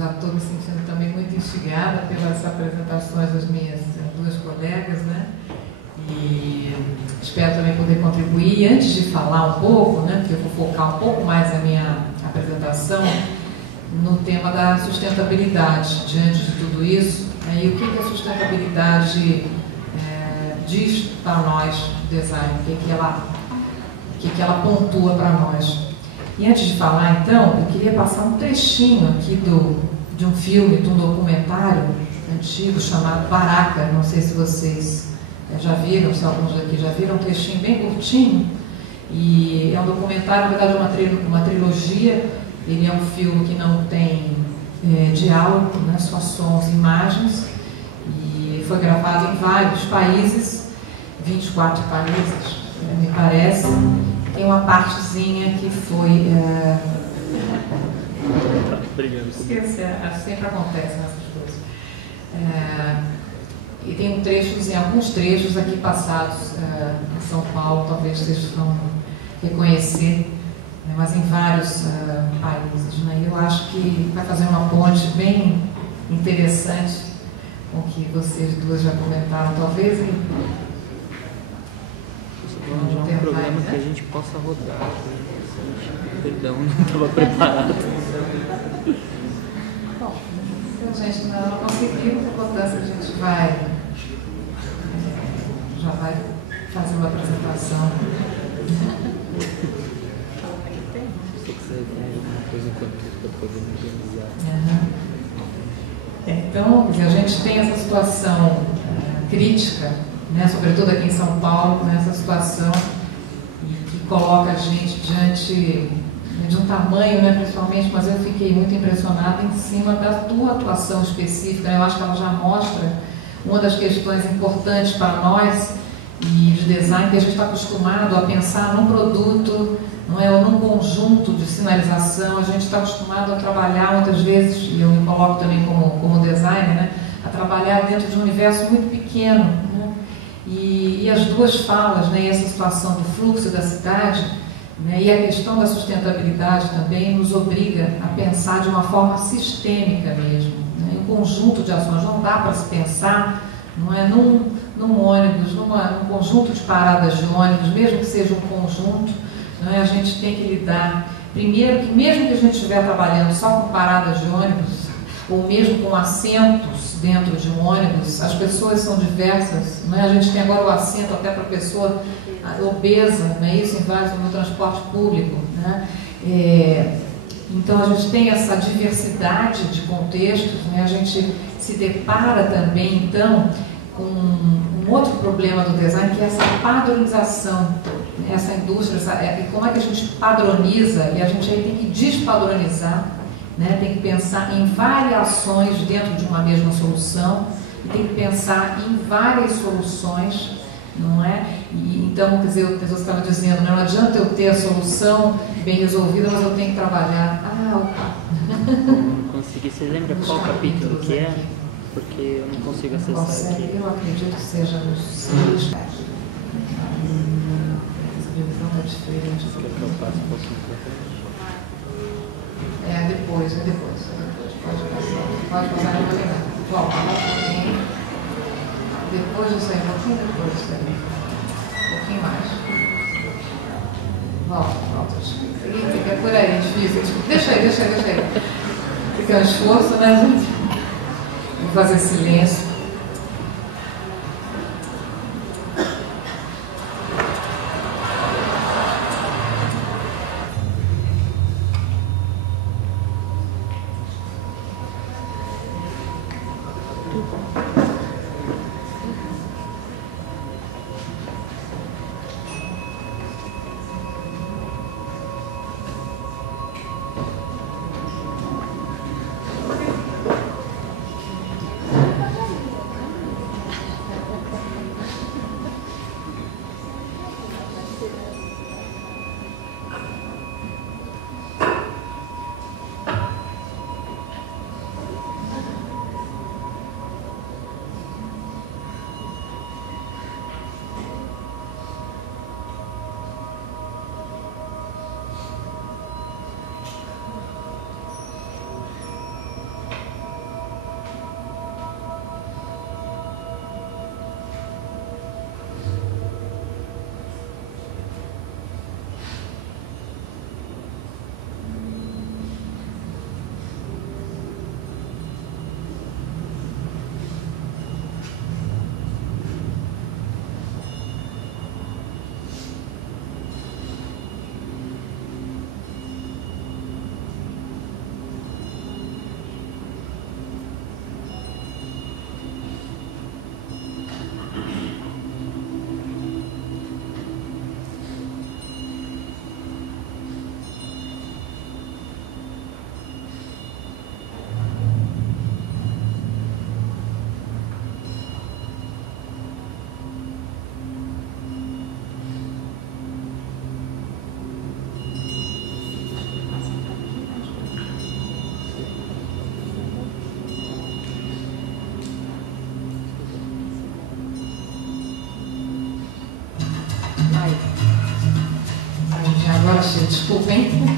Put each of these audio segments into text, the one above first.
já estou me sentindo também muito instigada pelas apresentações das minhas duas colegas, né? E espero também poder contribuir. E antes de falar um pouco, né, porque eu vou focar um pouco mais a minha apresentação no tema da sustentabilidade, diante de tudo isso, e o que a sustentabilidade diz para nós, design, o que ela pontua para nós. E antes de falar, então, eu queria passar um trechinho aqui de um filme, de um documentário antigo chamado Baraka. Não sei se vocês já viram, se alguns aqui já viram, um trechinho bem curtinho. E é um documentário, na verdade, uma trilogia. Ele é um filme que não tem diálogo, né, só sons e imagens. E foi gravado em vários países, 24 países, me parece. Tem uma partezinha que foi... Esqueci, sempre acontece nessas coisas. E tem um trechozinho, alguns trechos aqui passados em São Paulo, talvez vocês vão reconhecer, né, mas em vários países. Né? Eu acho que vai fazer uma ponte bem interessante com o que vocês duas já comentaram, talvez. Vamos arranjar um programa que a gente possa rodar. Perdão, não estava preparado. Bom, se a gente não conseguir, a importância a gente já vai fazer uma apresentação. Se quiser ver alguma coisa enquanto isso para poder me organizar. Então, quer dizer, a gente tem essa situação crítica, né, sobretudo aqui em São Paulo, nessa situação que coloca a gente diante de um tamanho, né, principalmente, mas eu fiquei muito impressionada em cima da tua atuação específica, né? Eu acho que ela já mostra uma das questões importantes para nós e de design, que a gente está acostumado a pensar num produto, não é, ou num conjunto de sinalização. A gente está acostumado a trabalhar muitas vezes, e eu me coloco também como designer, né, a trabalhar dentro de um universo muito pequeno, né? E as duas falas, né, essa situação do fluxo da cidade, né, e a questão da sustentabilidade também nos obriga a pensar de uma forma sistêmica mesmo, né, um conjunto de ações. Não dá para se pensar, não é, num ônibus, num conjunto de paradas de ônibus, mesmo que seja um conjunto, não é, a gente tem que lidar, primeiro, que mesmo que a gente estiver trabalhando só com paradas de ônibus, ou mesmo com assentos dentro de um ônibus, as pessoas são diversas, não é? A gente tem agora o assento até para a pessoa obesa, não é isso, em vários no transporte público, né? Então a gente tem essa diversidade de contextos, né? A gente se depara também, então, com um outro problema do design, que é essa padronização, né? Essa indústria, como é que a gente padroniza, e a gente aí tem que despadronizar, né? Tem que pensar em variações dentro de uma mesma solução, e tem que pensar em várias soluções, não é? E, então, quer dizer, você estava dizendo, não adianta eu ter a solução bem resolvida, mas eu tenho que trabalhar. Consegui. Você lembra qual capítulo que é? Porque eu não consigo acessar aqui. Eu acredito que seja no 6. Essa divisão está diferente. Quer que eu passe um pouquinho para frente? Depois. Pode passar, não vou lembrar. Volta um pouquinho. Depois disso aí, um pouquinho depois disso aí. Um pouquinho mais. Volta. Fica por aí, difícil. Deixa aí. Fica um esforço, né, gente? Vou fazer silêncio. hein?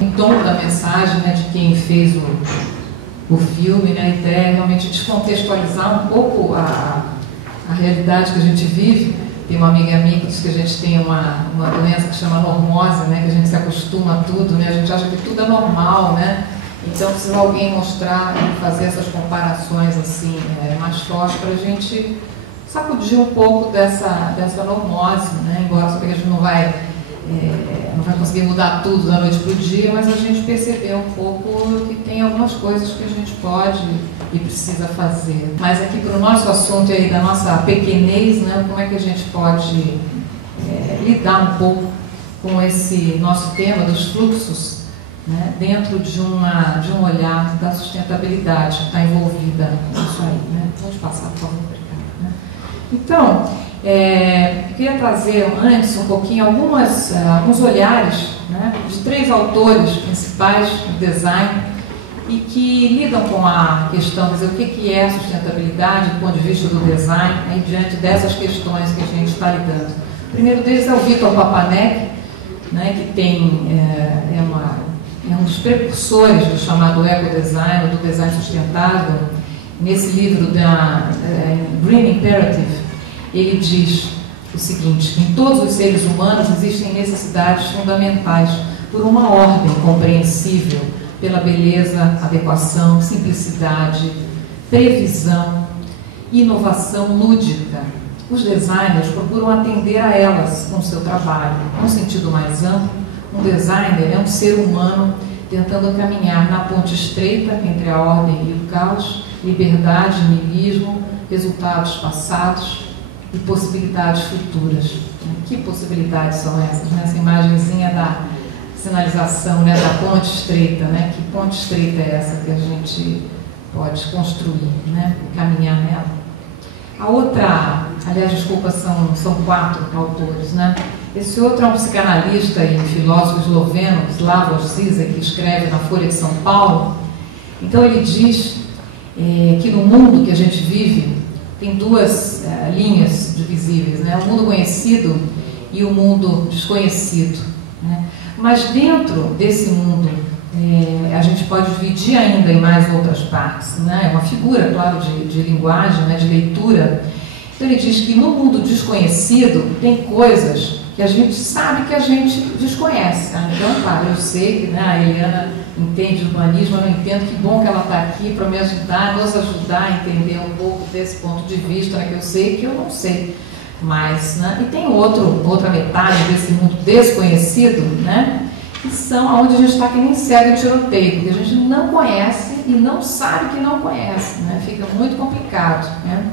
em tom da mensagem, né, de quem fez o filme, né, a ideia é realmente descontextualizar um pouco a realidade que a gente vive. Tem uma amiga minha que diz que a gente tem uma doença que chama normose, né, que a gente se acostuma a tudo, né, a gente acha que tudo é normal, né, então precisa alguém mostrar, fazer essas comparações assim, mais fortes para a gente sacudir um pouco dessa normose, né, embora só que a gente não vai conseguir mudar tudo da noite para o dia, mas a gente perceber um pouco que tem algumas coisas que a gente pode e precisa fazer. Mas aqui para o nosso assunto aí da nossa pequenez, né, como é que a gente pode lidar um pouco com esse nosso tema dos fluxos né, dentro de um olhar da sustentabilidade que está envolvida nisso aí. Né? Pode passar, por favor. Né? Então, eu queria trazer antes um pouquinho alguns olhares, né, de 3 autores principais do design e que lidam com a questão, dizer, o que é sustentabilidade do ponto de vista do design, aí, diante dessas questões que a gente está lidando. O primeiro deles é o Victor Papanek, né, que é um dos precursores do chamado ecodesign, do design sustentável. Nesse livro da Green Imperative, ele diz o seguinte: em todos os seres humanos existem necessidades fundamentais por uma ordem compreensível, pela beleza, adequação, simplicidade, previsão, inovação lúdica. Os designers procuram atender a elas com o seu trabalho. Num sentido mais amplo, um designer é um ser humano tentando caminhar na ponte estreita entre a ordem e o caos, liberdade, niilismo, resultados passados e possibilidades futuras. Que possibilidades são essas? Nessa imagenzinha da sinalização, né, da ponte estreita, né? Que ponte estreita é essa que a gente pode construir, né, e caminhar nela? A outra, aliás, desculpa, são 4 autores, né? Esse outro é um psicanalista e filósofo esloveno, Slavoj Žižek, que escreve na Folha de São Paulo. Então ele diz que no mundo que a gente vive tem 2 linhas divisíveis, né? O mundo conhecido e o mundo desconhecido, né? Mas dentro desse mundo a gente pode dividir ainda em mais outras partes, né? É uma figura, claro, de linguagem, né? De leitura. Então ele diz que no mundo desconhecido tem coisas que a gente sabe que a gente desconhece. Então, claro, eu sei que, né, a Eliana entende urbanismo, eu não entendo, que bom que ela está aqui para me ajudar, nos ajudar a entender um pouco desse ponto de vista, né, que eu sei que eu não sei. Mas, né, e tem outra metade desse mundo desconhecido, né, que são onde a gente está que nem cego e tiroteio, porque a gente não conhece e não sabe que não conhece, né, fica muito complicado, né.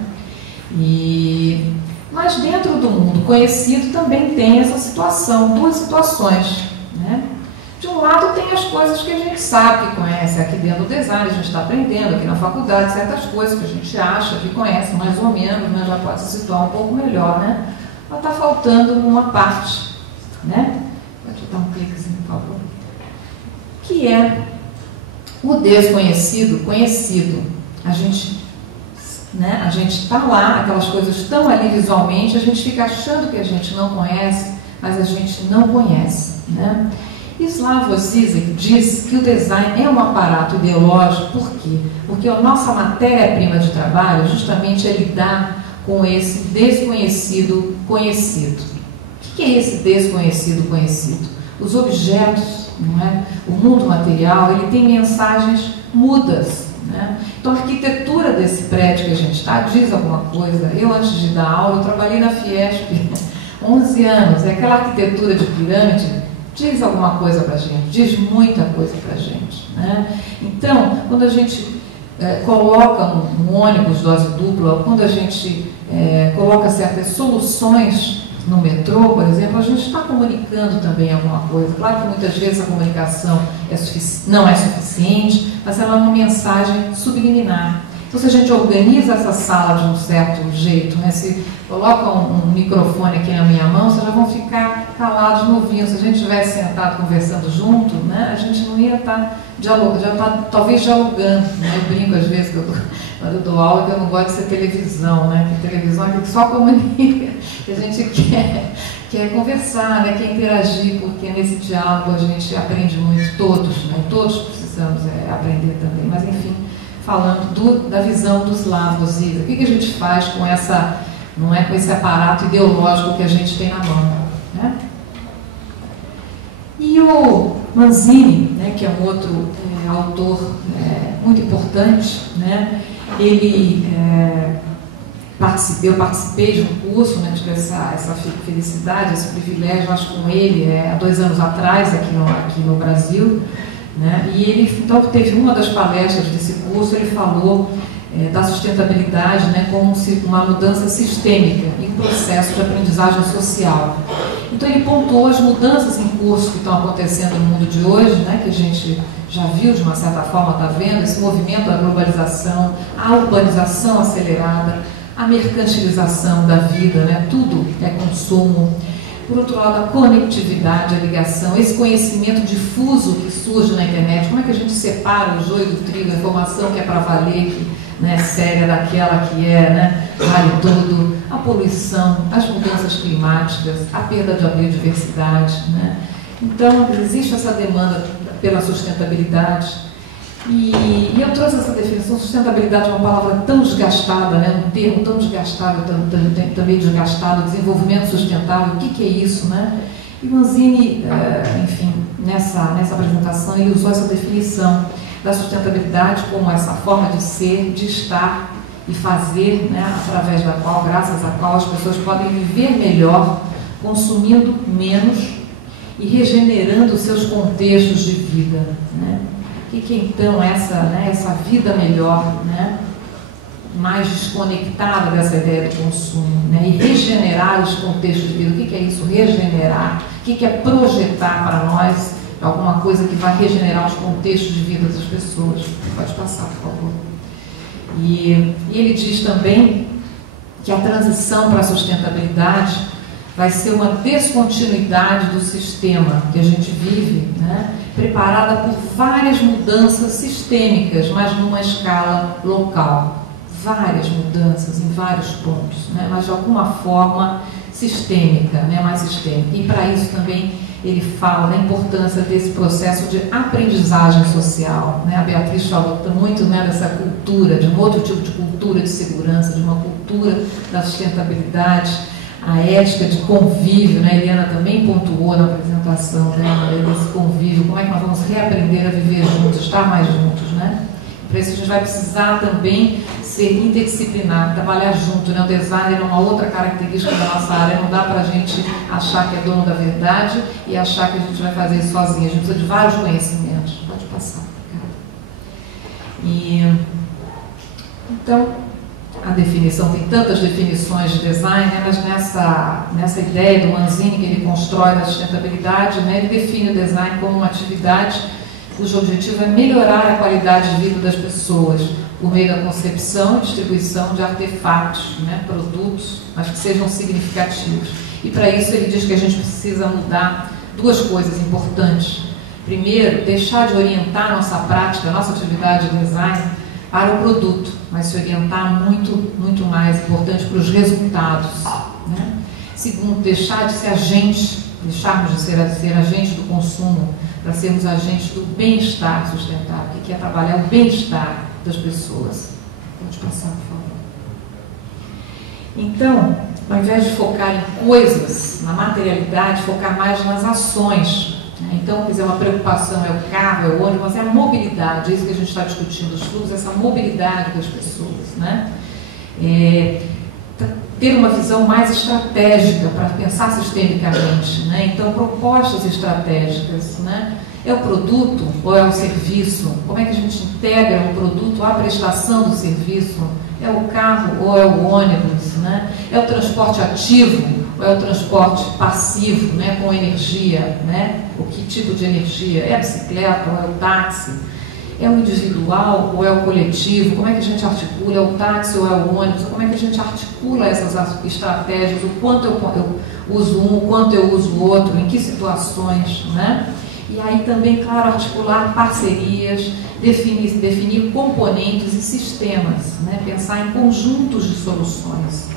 Mas dentro do mundo conhecido também tem essa situação, 2 situações, né? De um lado tem as coisas que a gente sabe que conhece, aqui dentro do design a gente está aprendendo, aqui na faculdade, certas coisas que a gente acha que conhece mais ou menos, né? Já pode se situar um pouco melhor, né? Mas está faltando uma parte, né? Pode dar um cliquezinho, por favor. Que é o desconhecido conhecido. A gente está lá, aquelas coisas estão ali visualmente, a gente fica achando que a gente não conhece, mas a gente não conhece, né? Slavoj Žižek diz que o design é um aparato ideológico. Por quê? Porque a nossa matéria-prima de trabalho justamente é lidar com esse desconhecido conhecido. O que é esse desconhecido conhecido? Os objetos, não é? O mundo material, ele tem mensagens mudas, né? Então, a arquitetura desse prédio que a gente está diz alguma coisa. Eu, antes de dar aula, eu trabalhei na Fiesp 11 anos. Aquela arquitetura de pirâmide diz alguma coisa para a gente, diz muita coisa para a gente, né? Então, quando a gente coloca um ônibus dose dupla, quando a gente coloca certas soluções no metrô, por exemplo, a gente está comunicando também alguma coisa. Claro que muitas vezes a comunicação não é suficiente, mas ela é uma mensagem subliminar. Então, se a gente organiza essa sala de um certo jeito, né, se coloca um microfone aqui na minha mão, vocês já vão ficar calados no ouvido. Se a gente estivesse sentado conversando junto, né, a gente não ia estar talvez dialogando, né? Eu brinco às vezes quando eu dou aula que eu não gosto de ser televisão, né? Que televisão é que só comunica, que a gente quer conversar, né? Quer interagir, porque nesse diálogo a gente aprende muito, todos, né? Todos precisamos aprender também, mas enfim, falando da visão dos lados, o que a gente faz com com esse aparato ideológico que a gente tem na mão, né? E o Manzini, né, que é um outro autor muito importante, né, eu participei de um curso, né, tive essa felicidade, esse privilégio, acho com ele há 2 anos atrás, aqui no Brasil, né, e ele então teve uma das palestras desse curso, ele falou da sustentabilidade, né, como uma mudança sistêmica e um processo de aprendizagem social. Então ele pontuou as mudanças em curso que estão acontecendo no mundo de hoje, né, que a gente já viu de uma certa forma, está vendo, esse movimento da globalização, a urbanização acelerada, a mercantilização da vida, né, tudo é consumo. Por outro lado, a conectividade, a ligação, esse conhecimento difuso que surge na internet, como é que a gente separa o joio do trigo, a informação que é para valer, que, né, séria daquela que é, né, vale tudo, a poluição, as mudanças climáticas, a perda da biodiversidade, né? Então, existe essa demanda pela sustentabilidade. E eu trouxe essa definição. Sustentabilidade é uma palavra tão desgastada, né? Um termo tão desgastado, também desgastado, desenvolvimento sustentável, o que é isso, né? E Manzini, enfim, nessa apresentação, ele usou essa definição da sustentabilidade como essa forma de ser, de estar e fazer, né? Através da qual, graças à qual as pessoas podem viver melhor, consumindo menos e regenerando seus contextos de vida, né? O que é então essa vida melhor, né? Mais desconectada dessa ideia do consumo, né? E regenerar os contextos de vida. O que é isso? Regenerar. O que é projetar para nós alguma coisa que vai regenerar os contextos de vida das pessoas? Pode passar, por favor. E ele diz também que a transição para a sustentabilidade vai ser uma descontinuidade do sistema que a gente vive, né? Preparada por várias mudanças sistêmicas, mas numa escala local. Várias mudanças em vários pontos, né? Mas de alguma forma sistêmica, né? Mais sistêmica. E para isso também ele fala da importância desse processo de aprendizagem social, né? A Beatriz falou muito, né, dessa cultura, de um outro tipo de cultura de segurança, de uma cultura da sustentabilidade, a ética de convívio, né? A Eliana também pontuou na apresentação dela, desse convívio, como é que nós vamos reaprender a viver juntos, estar mais juntos, né? Para isso a gente vai precisar também ser interdisciplinar, trabalhar junto, né? O design é uma outra característica da nossa área, não dá para a gente achar que é dono da verdade e achar que a gente vai fazer isso sozinho, a gente precisa de vários conhecimentos. Pode passar, e então, a definição, tem tantas definições de design, né, mas nessa ideia do Manzini que ele constrói da sustentabilidade, né, ele define o design como uma atividade cujo objetivo é melhorar a qualidade de vida das pessoas por meio da concepção e distribuição de artefatos, né, produtos, mas que sejam significativos. E para isso ele diz que a gente precisa mudar duas coisas importantes. Primeiro, deixar de orientar a nossa prática, a nossa atividade de design para o produto, mas se orientar muito mais importante para os resultados, né? Segundo, deixar de ser deixarmos de ser agentes do consumo para sermos agentes do bem-estar sustentável, que é trabalhar o bem-estar das pessoas. Pode passar, por favor. Então, ao invés de focar em coisas, na materialidade, focar mais nas ações. Então, quer dizer, uma preocupação é o carro, é o ônibus, mas é a mobilidade, é isso que a gente está discutindo, os fluxos, essa mobilidade das pessoas, né? Ter uma visão mais estratégica para pensar sistemicamente, né? Então, propostas estratégicas, né? É o produto ou é o serviço? Como é que a gente integra o produto à prestação do serviço? É o carro ou é o ônibus, né? É o transporte ativo ou é o transporte passivo, né, com energia, né? O que tipo de energia? É a bicicleta ou é o táxi? É o individual ou é o coletivo? Como é que a gente articula? É o táxi ou é o ônibus? Como é que a gente articula essas estratégias? O quanto eu uso um, o quanto eu uso o outro, em que situações, né? E aí também, claro, articular parcerias, definir componentes e sistemas, né? Pensar em conjuntos de soluções.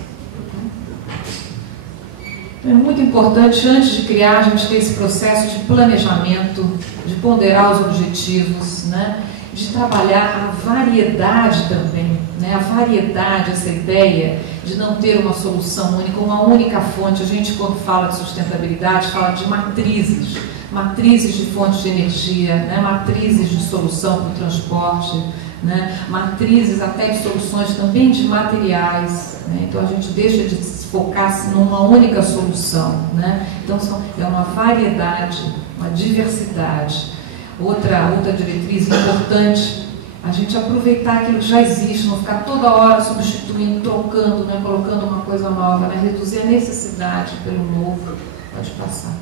É muito importante, antes de criar, a gente ter esse processo de planejamento, de ponderar os objetivos, né? De trabalhar a variedade também, né? A variedade, essa ideia de não ter uma solução única, uma única fonte. A gente, quando fala de sustentabilidade, fala de matrizes de fontes de energia, né? Matrizes de solução para o transporte, né? Matrizes até de soluções também de materiais, né? Então a gente deixa de se focar numa única solução, né? Então é uma variedade, uma diversidade. Outra diretriz importante, a gente aproveitar aquilo que já existe, não ficar toda hora substituindo, trocando, né? Colocando uma coisa nova, né? Reduzir a necessidade pelo novo. Pode passar.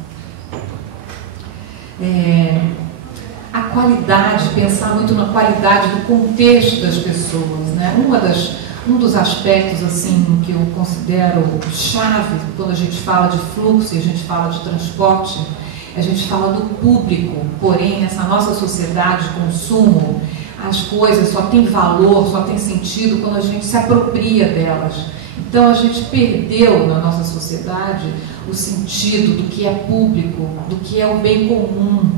A qualidade, pensar muito na qualidade do contexto das pessoas, né? Um dos aspectos assim, que eu considero chave quando a gente fala de fluxo e a gente fala de transporte, a gente fala do público. Porém, nessa nossa sociedade de consumo, as coisas só têm valor, só têm sentido quando a gente se apropria delas. Então, a gente perdeu na nossa sociedade o sentido do que é público, do que é o bem comum.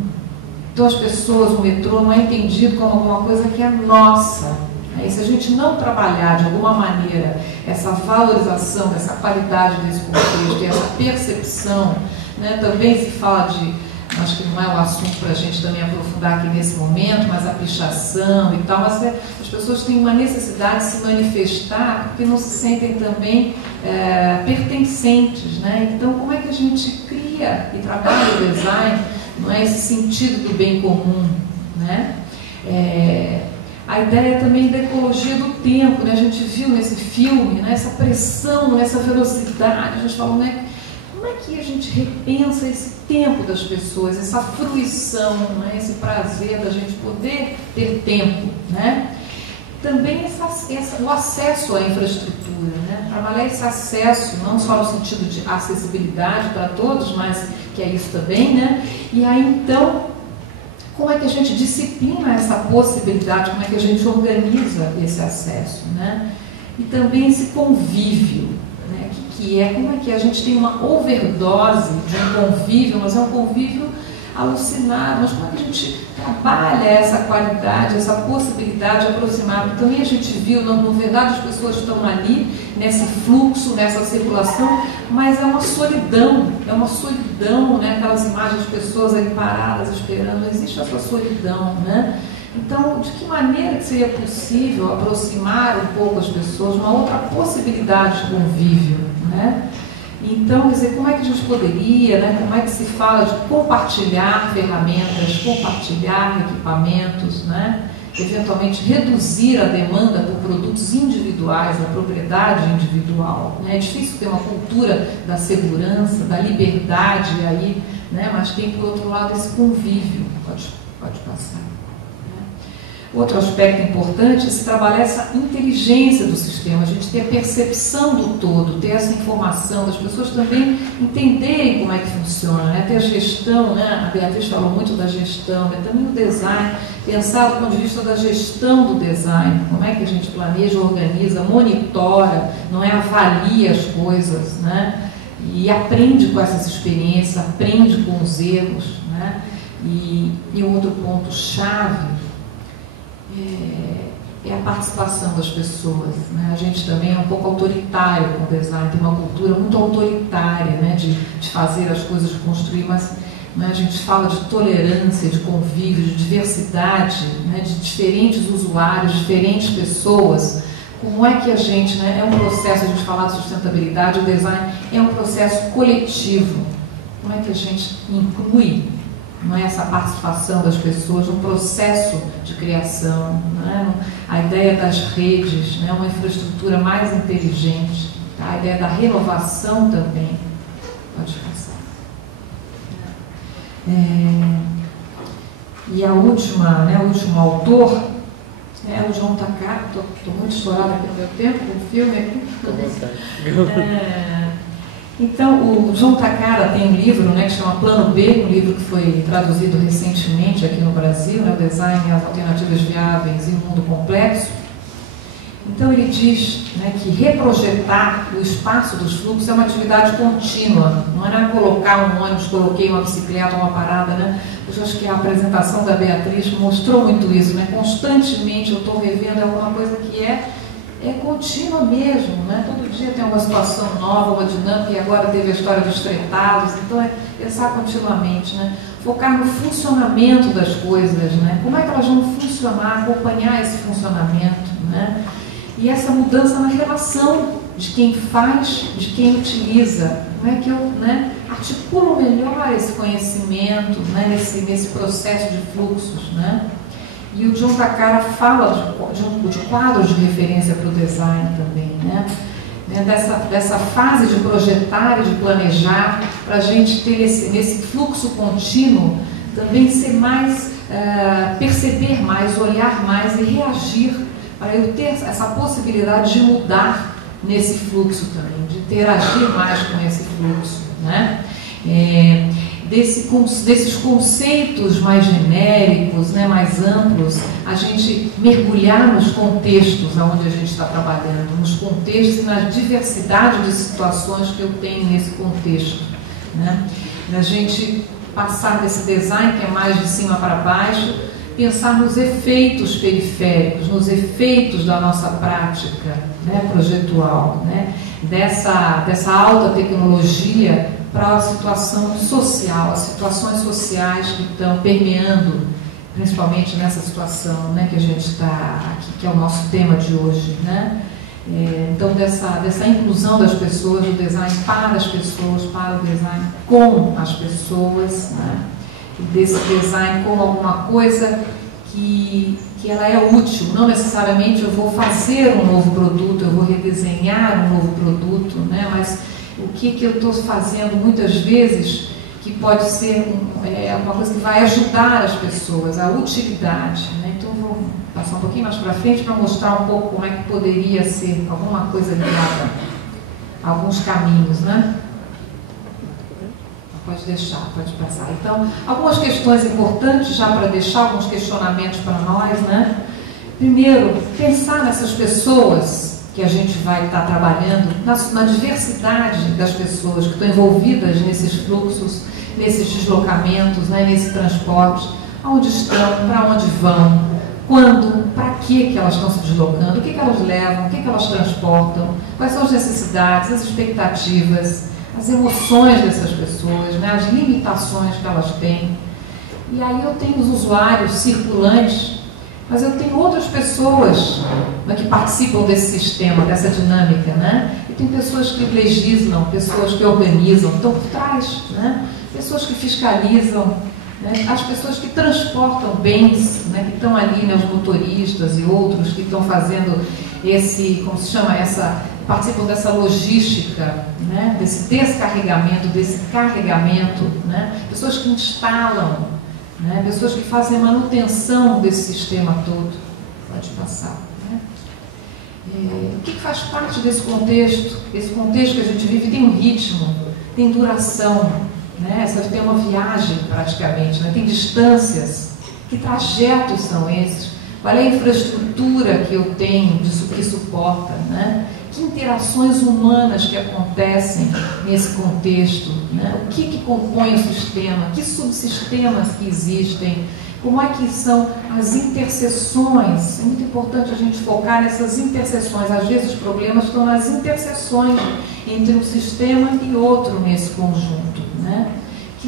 Então, as pessoas, o metrô não é entendido como alguma coisa que é nossa. E se a gente não trabalhar de alguma maneira essa valorização, essa qualidade desse contexto, essa percepção, né, também se fala de, acho que não é o assunto para a gente também aprofundar aqui nesse momento, mas a pichação e tal, mas as pessoas têm uma necessidade de se manifestar porque não se sentem também pertencentes, né? Então, como é que a gente cria e trabalha o design, não é, esse sentido do bem comum, né? A ideia também da ecologia do tempo, né? A gente viu nesse filme, né, essa pressão, essa velocidade, a gente falou, né, como é que a gente repensa esse tempo das pessoas, essa fruição, né, esse prazer da gente poder ter tempo, né? Também o acesso à infraestrutura, né? Trabalhar esse acesso, não só no sentido de acessibilidade para todos, mas que é isso também, né? E aí, então, como é que a gente disciplina essa possibilidade, como é que a gente organiza esse acesso, né? E também esse convívio, né? Como é que a gente tem uma overdose de um convívio, mas é um convívio alucinado, mas como é que a gente trabalha essa qualidade, essa possibilidade de aproximar? Porque também a gente viu, na verdade as pessoas estão ali, nesse fluxo, nessa circulação, mas é uma solidão, né? Aquelas imagens de pessoas ali paradas, esperando, não existe essa solidão, né? Então, de que maneira que seria possível aproximar um pouco as pessoas, uma outra possibilidade de convívio, né? Então, quer dizer, como é que a gente poderia, né, como é que se fala de compartilhar ferramentas, compartilhar equipamentos, né, eventualmente reduzir a demanda por produtos individuais, a propriedade individual, né? É difícil ter uma cultura da segurança, da liberdade aí, né, mas tem, por outro lado, esse convívio. Pode passar. Outro aspecto importante é se trabalhar essa inteligência do sistema, a gente ter a percepção do todo, ter essa informação, das pessoas também entenderem como é que funciona, né? Ter a gestão, né? A Beatriz falou muito da gestão, mas também o design, pensar do ponto de vista da gestão do design, como é que a gente planeja, organiza, monitora, não é, avalia as coisas, né? E aprende com essas experiências, aprende com os erros, né? E outro ponto chave é a participação das pessoas, né? A gente também é um pouco autoritário com o design, tem uma cultura muito autoritária, né? de fazer as coisas, de construir, mas, né, a gente fala de tolerância, de convívio, de diversidade, né? De diferentes usuários, diferentes pessoas. Como é que a gente, né, é um processo, a gente falar de sustentabilidade, o design é um processo coletivo. Como é que a gente inclui, não é, essa participação das pessoas no processo de criação, né? A ideia das redes, né? Uma infraestrutura mais inteligente, tá? A ideia da renovação também. Pode passar. E a última, né, o último autor é o John Takara. Estou muito estourada aqui no meu tempo, com o filme aqui. Então, o John Takara tem um livro, né, que chama Plano B, um livro que foi traduzido recentemente aqui no Brasil, né, o Design e as Alternativas Viáveis em um Mundo Complexo. Então, ele diz, né, que reprojetar o espaço dos fluxos é uma atividade contínua, não é colocar um ônibus, coloquei uma bicicleta, uma parada, né? Eu acho que a apresentação da Beatriz mostrou muito isso, né? Constantemente eu estou revendo alguma coisa que é contínua mesmo, né? Todo dia tem uma situação nova, uma dinâmica, e agora teve a história dos tretados, então é pensar continuamente, né? Focar no funcionamento das coisas, né? Como é que elas vão funcionar, acompanhar esse funcionamento, né? E essa mudança na relação de quem faz, de quem utiliza, como é que eu, né, articulo melhor esse conhecimento, né, nesse processo de fluxos, né? E o John Takara fala de quadros de referência para o design também, né? né, dessa fase de projetar e de planejar, para a gente ter nesse fluxo contínuo também ser mais, perceber mais, olhar mais e reagir, para eu ter essa possibilidade de mudar nesse fluxo também, de interagir mais com esse fluxo, né? Desses conceitos mais genéricos, né, mais amplos, a gente mergulhar nos contextos onde a gente está trabalhando, nos contextos e na diversidade de situações que eu tenho nesse contexto, né? A gente passar desse design que é mais de cima para baixo, pensar nos efeitos periféricos, nos efeitos da nossa prática, né, projetual, né, dessa alta tecnologia para a situação social, as situações sociais que estão permeando, principalmente nessa situação, né, que a gente está aqui, que é o nosso tema de hoje, né? Então, dessa inclusão das pessoas, do design para as pessoas, para o design com as pessoas, né? E desse design como alguma coisa que ela é útil. Não necessariamente eu vou fazer um novo produto, eu vou redesenhar um novo produto, né? Mas o que eu estou fazendo muitas vezes que pode ser uma coisa que vai ajudar as pessoas, a utilidade, né? Então, vou passar um pouquinho mais para frente para mostrar um pouco como é que poderia ser alguma coisa ligada, alguns caminhos, né? Pode deixar, pode passar. Então, algumas questões importantes já para deixar, alguns questionamentos para nós, né? Primeiro, pensar nessas pessoas que a gente vai estar trabalhando, na diversidade das pessoas que estão envolvidas nesses fluxos, nesses deslocamentos, né, nesse transporte, aonde estão, para onde vão, quando, para que elas estão se deslocando, o que elas levam, o que elas transportam, quais são as necessidades, as expectativas, as emoções dessas pessoas, né, as limitações que elas têm. E aí eu tenho os usuários circulantes, mas eu tenho outras pessoas, né, que participam desse sistema, dessa dinâmica, né? E tem pessoas que legislam, pessoas que organizam, estão por trás, né? Pessoas que fiscalizam, né? As pessoas que transportam bens, né, que estão ali, né, os motoristas e outros que estão fazendo como se chama, participam dessa logística, né, desse descarregamento, desse carregamento, né, pessoas que instalam, né, pessoas que fazem a manutenção desse sistema todo. Pode passar. Né? O que faz parte desse contexto? Esse contexto que a gente vive tem um ritmo, tem duração, né, tem uma viagem praticamente, né, tem distâncias. Que trajetos são esses? Qual é a infraestrutura que eu tenho que suporta, né? Que interações humanas que acontecem nesse contexto, né? O que compõe o sistema, que subsistemas que existem, como é que são as interseções. É muito importante a gente focar nessas interseções. Às vezes os problemas estão nas interseções entre um sistema e outro nesse conjunto, né?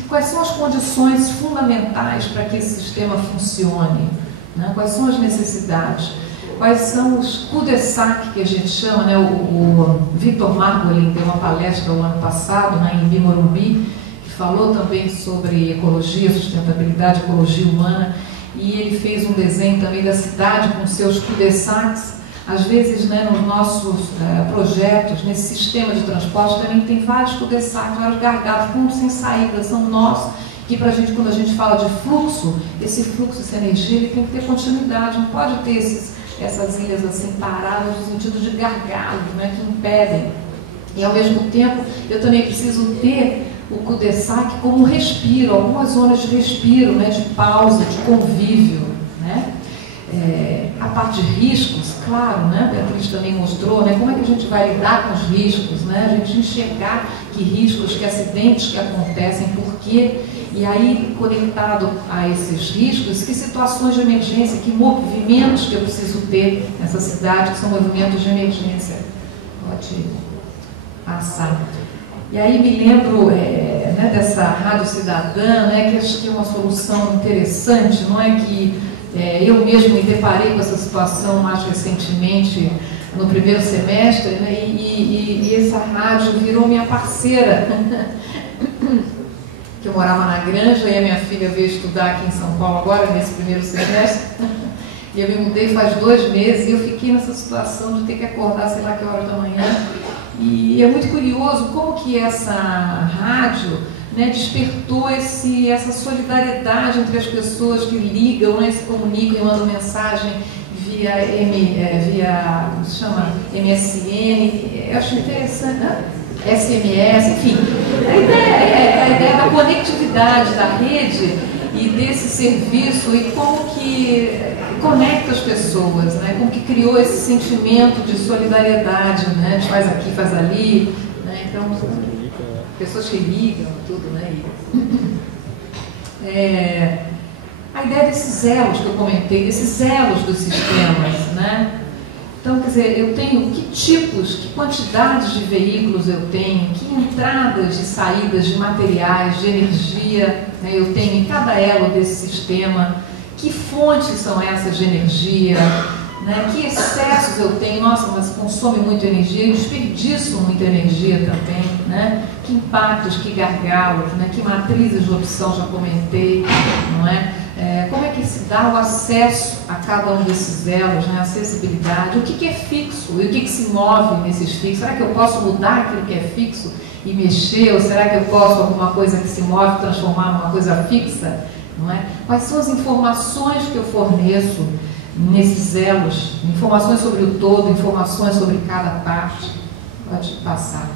Quais são as condições fundamentais para que esse sistema funcione, né? Quais são as necessidades? Quais são os cul-de-sac que a gente chama, né? O Victor Margolin deu uma palestra no ano passado, né, em Morumbi, que falou também sobre ecologia, sustentabilidade, ecologia humana, e ele fez um desenho também da cidade com seus cul-de-sacs. Às vezes, né, nos nossos projetos, nesse sistema de transporte, também tem vários cul-de-sacs, vários gargalos, pontos sem saída, são nós. Que para a gente, quando a gente fala de fluxo, esse fluxo, essa energia, ele tem que ter continuidade, não pode ter essas ilhas assim paradas no sentido de gargalos, né, que impedem. E ao mesmo tempo, eu também preciso ter o cul-de-sac como um respiro, algumas zonas de respiro, né, de pausa, de convívio, né? A parte de riscos, claro, né, Beatriz também mostrou, né, como é que a gente vai lidar com os riscos, né, a gente enxergar que riscos, que acidentes que acontecem, por quê, e aí conectado a esses riscos, que situações de emergência, que movimentos que eu preciso ter nessa cidade, que são movimentos de emergência. Pode passar. E aí me lembro né, dessa Rádio Cidadã, né, que acho que é uma solução interessante, não é que eu mesmo me deparei com essa situação mais recentemente, no primeiro semestre, né, e essa rádio virou minha parceira, que eu morava na Granja e a minha filha veio estudar aqui em São Paulo agora, nesse primeiro semestre, e eu me mudei faz 2 meses e eu fiquei nessa situação de ter que acordar, sei lá que hora da manhã, E é muito curioso como que essa rádio, né, despertou essa solidariedade entre as pessoas que ligam, né, se comunicam e mandam mensagem via como se chama? MSN. Eu acho interessante, né? SMS, enfim. A ideia da conectividade da rede e desse serviço e como que conecta as pessoas, né? Como que criou esse sentimento de solidariedade, né? A gente faz aqui, faz ali, né? Então, pessoas que ligam, tudo, né? A ideia desses elos que eu comentei, desses elos dos sistemas, né? Então, quer dizer, eu tenho que tipos, que quantidades de veículos eu tenho, que entradas e saídas de materiais, de energia, né, eu tenho em cada elo desse sistema, que fontes são essas de energia, né, que excessos eu tenho, nossa, mas consome muita energia, eu desperdiço muita energia também, né, que impactos, que gargalos, né, que matrizes de opção já comentei, não é? Como é que se dá o acesso a cada um desses elos, né? A acessibilidade, o que é fixo e o que se move nesses fixos? Será que eu posso mudar aquilo que é fixo e mexer? Ou será que eu posso alguma coisa que se move transformar numa coisa fixa? Não é? Quais são as informações que eu forneço nesses elos? Informações sobre o todo, informações sobre cada parte. Pode passar.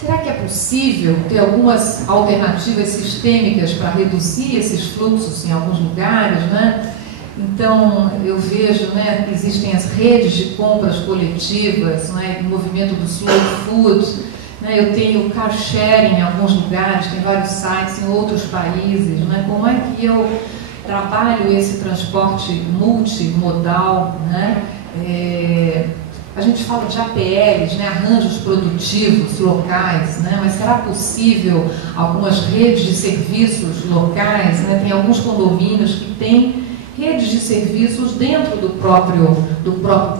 Será que é possível ter algumas alternativas sistêmicas para reduzir esses fluxos em alguns lugares, né? Então, eu vejo, né, que existem as redes de compras coletivas, né, o movimento do slow food, né? Eu tenho car sharing em alguns lugares, tem vários sites em outros países, né? Como é que eu trabalho esse transporte multimodal, né? A gente fala de APLs, né, arranjos produtivos locais, né, mas será possível algumas redes de serviços locais? Né, tem alguns condomínios que têm redes de serviços dentro do próprio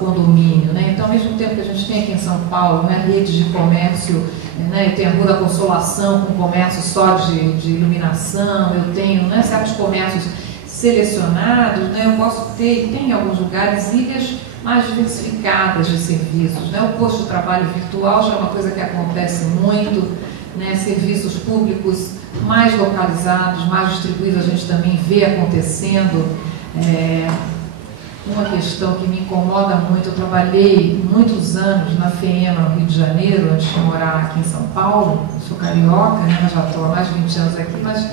condomínio. Né? Então, ao mesmo tempo que a gente tem aqui em São Paulo, né, redes de comércio, né, eu tenho a Rua da Consolação com comércio só de iluminação, eu tenho, né, certos comércios selecionados, né, eu posso ter, tem em alguns lugares, ilhas mais diversificadas de serviços, né? O posto de trabalho virtual já é uma coisa que acontece muito, né? Serviços públicos mais localizados, mais distribuídos, a gente também vê acontecendo. Uma questão que me incomoda muito, eu trabalhei muitos anos na FEEMA, no Rio de Janeiro, antes de morar aqui em São Paulo, eu sou carioca, né? Mas já estou há mais de 20 anos aqui, mas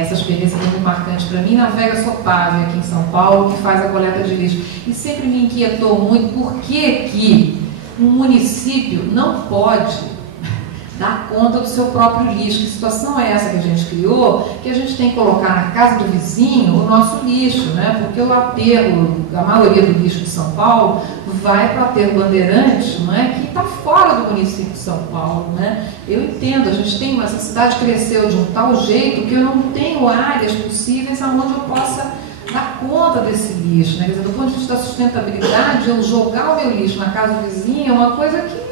essa experiência é muito marcante para mim. Na Vega Sopave, aqui em São Paulo, que faz a coleta de lixo. E sempre me inquietou muito por que um município não pode dar conta do seu próprio lixo. Que situação é essa que a gente criou, que a gente tem que colocar na casa do vizinho o nosso lixo, né? Porque o aterro, a maioria do lixo de São Paulo, vai para o aterro Bandeirantes, não é? Que está fora do município de São Paulo, né? Eu entendo, a gente tem, essa cidade cresceu de um tal jeito que eu não tenho áreas possíveis aonde eu possa dar conta desse lixo, né? Quer dizer, do ponto de vista da sustentabilidade, eu jogar o meu lixo na casa do vizinho é uma coisa que...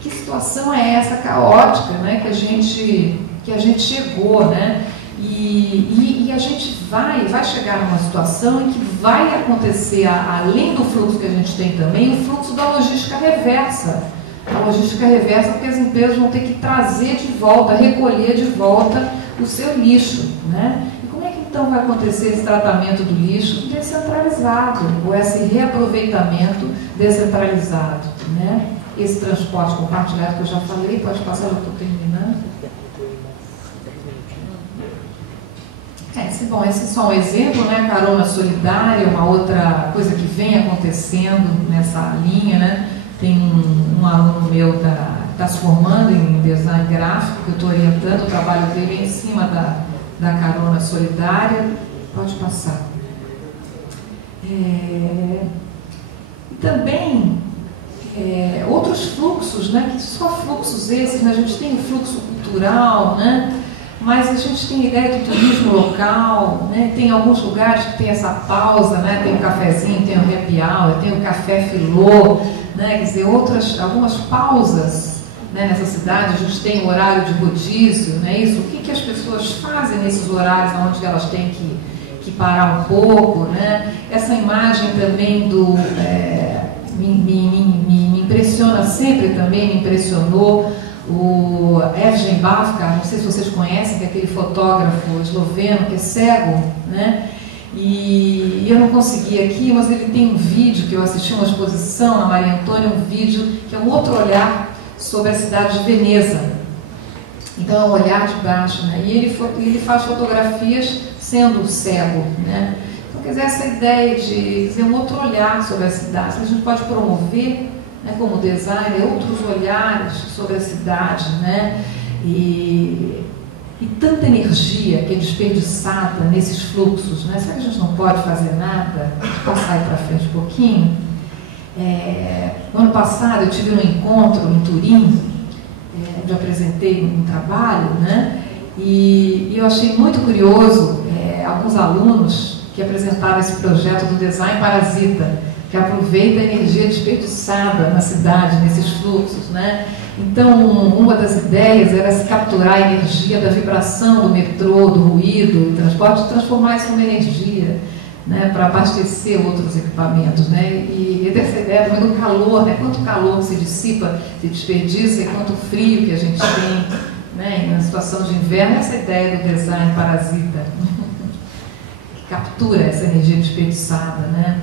Que situação é essa caótica, né, que a gente chegou, né? E a gente vai chegar numa situação em que vai acontecer, além do fluxo que a gente tem também, o fluxo da logística reversa. A logística reversa, porque as empresas vão ter que trazer de volta, recolher de volta o seu lixo, né? E como é que então vai acontecer esse tratamento do lixo descentralizado, ou esse reaproveitamento descentralizado, né? Esse transporte compartilhado que eu já falei, pode passar, eu estou terminando. Bom, esse é só um exemplo, né? Carona solidária, uma outra coisa que vem acontecendo nessa linha, né? Tem um aluno meu que está se formando em design gráfico, que eu estou orientando, o trabalho dele em cima da carona solidária. Pode passar. E também outros fluxos, né? Que só fluxos esses, né? A gente tem o fluxo cultural, né? Mas a gente tem a ideia do turismo local, né? Tem alguns lugares que tem essa pausa, né? Tem o cafezinho, tem o happy hour, tem o café filô, né? Quer dizer, algumas pausas, né? Nessa cidade. A gente tem o horário de rodízio, né? Isso, o que as pessoas fazem nesses horários onde elas têm que parar um pouco, né? Essa imagem também me impressiona sempre também, me impressionou o Evgen Bafka, não sei se vocês conhecem, que é aquele fotógrafo esloveno que é cego, né? E eu não consegui aqui, mas ele tem um vídeo que eu assisti uma exposição na Maria Antônia, um vídeo que é um outro olhar sobre a cidade de Veneza. Então é um olhar de baixo, né? E ele faz fotografias sendo cego, né? Então, quer dizer, essa ideia de dizer, um outro olhar sobre a cidade, a gente pode promover, né, como designer, outros olhares sobre a cidade, né? E tanta energia que é desperdiçada nesses fluxos, né? Será que a gente não pode fazer nada? Passar aí para frente um pouquinho. No ano passado eu tive um encontro em Turim, onde eu apresentei um trabalho, né? E eu achei muito curioso alguns alunos que apresentaram esse projeto do design parasita, que aproveita a energia desperdiçada na cidade, nesses fluxos, né? Então, uma das ideias era se capturar a energia da vibração do metrô, do ruído, do transporte, e transformar isso numa energia, né, para abastecer outros equipamentos, né? E dessa ideia também do calor, né? Quanto calor se dissipa, se desperdiça, e quanto frio que a gente tem, né, na situação de inverno, essa ideia do design parasita, que captura essa energia desperdiçada, né?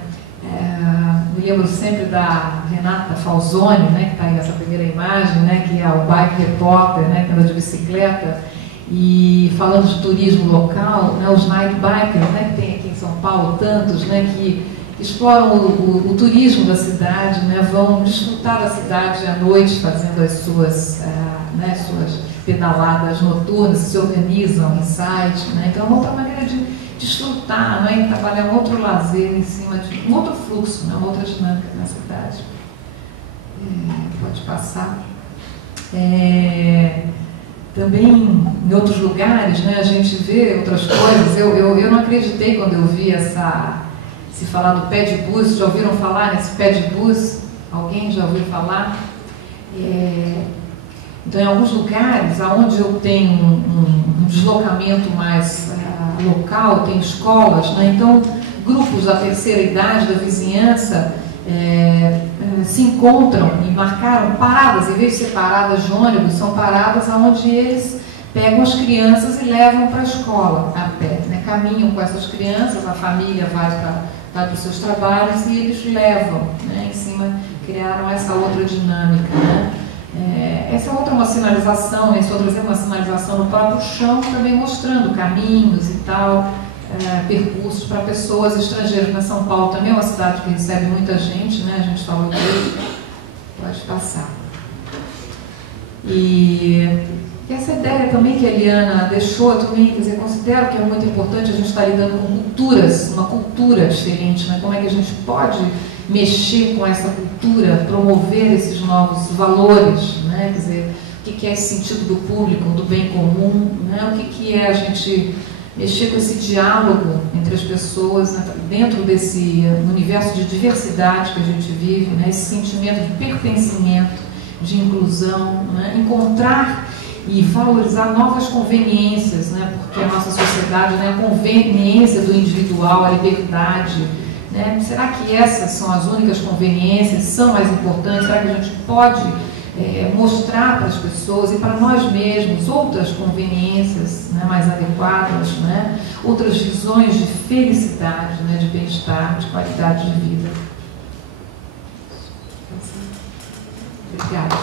Me lembro sempre da Renata Falzoni, né, que está aí nessa primeira imagem, né, que é o bike repórter, né, que anda de bicicleta, e falando de turismo local, né, os night bikers, né, que tem aqui em São Paulo tantos, né, que exploram o turismo da cidade, né, vão desfrutar da cidade à noite fazendo as suas pedaladas noturnas, se organizam em site, né, então é uma outra maneira de desfrutar, né, trabalhar um outro lazer em cima de um outro fluxo, né, uma outra dinâmica na cidade. Pode passar. Também em outros lugares, né, a gente vê outras coisas. Eu não acreditei quando eu vi se falar do pé de bus. Já ouviram falar nesse pé de bus? Alguém já ouviu falar? Então, em alguns lugares onde eu tenho um deslocamento mais local, tem escolas, né? Então grupos da terceira idade, da vizinhança, se encontram e marcaram paradas, em vez de ser paradas de ônibus, são paradas onde eles pegam as crianças e levam para a escola a pé, né? Caminham com essas crianças, a família vai para os seus trabalhos e eles levam, né? Em cima, criaram essa outra dinâmica, né? Essa outra é uma sinalização, esse outro exemplo é uma sinalização no próprio chão, também mostrando caminhos e tal, percursos para pessoas estrangeiras. Na São Paulo também é uma cidade que recebe muita gente, né? A gente falou disso, pode passar. E essa ideia também que a Eliana deixou, eu também, quer dizer, considero que é muito importante a gente estar lidando com culturas, uma cultura diferente, né? Como é que a gente pode mexer com essa cultura, promover esses novos valores, né? Quer dizer, o que é esse sentido do público, do bem comum, né? O que é a gente mexer com esse diálogo entre as pessoas, né? Dentro desse universo de diversidade que a gente vive, né? Esse sentimento de pertencimento, de inclusão, né? Encontrar e valorizar novas conveniências, né? Porque a nossa sociedade, né? A conveniência do individual, a liberdade, né? Será que essas são as únicas conveniências, são mais importantes? Será que a gente pode mostrar para as pessoas e para nós mesmos outras conveniências, né, mais adequadas, né? Outras visões de felicidade, né, de bem-estar, de qualidade de vida? Obrigada.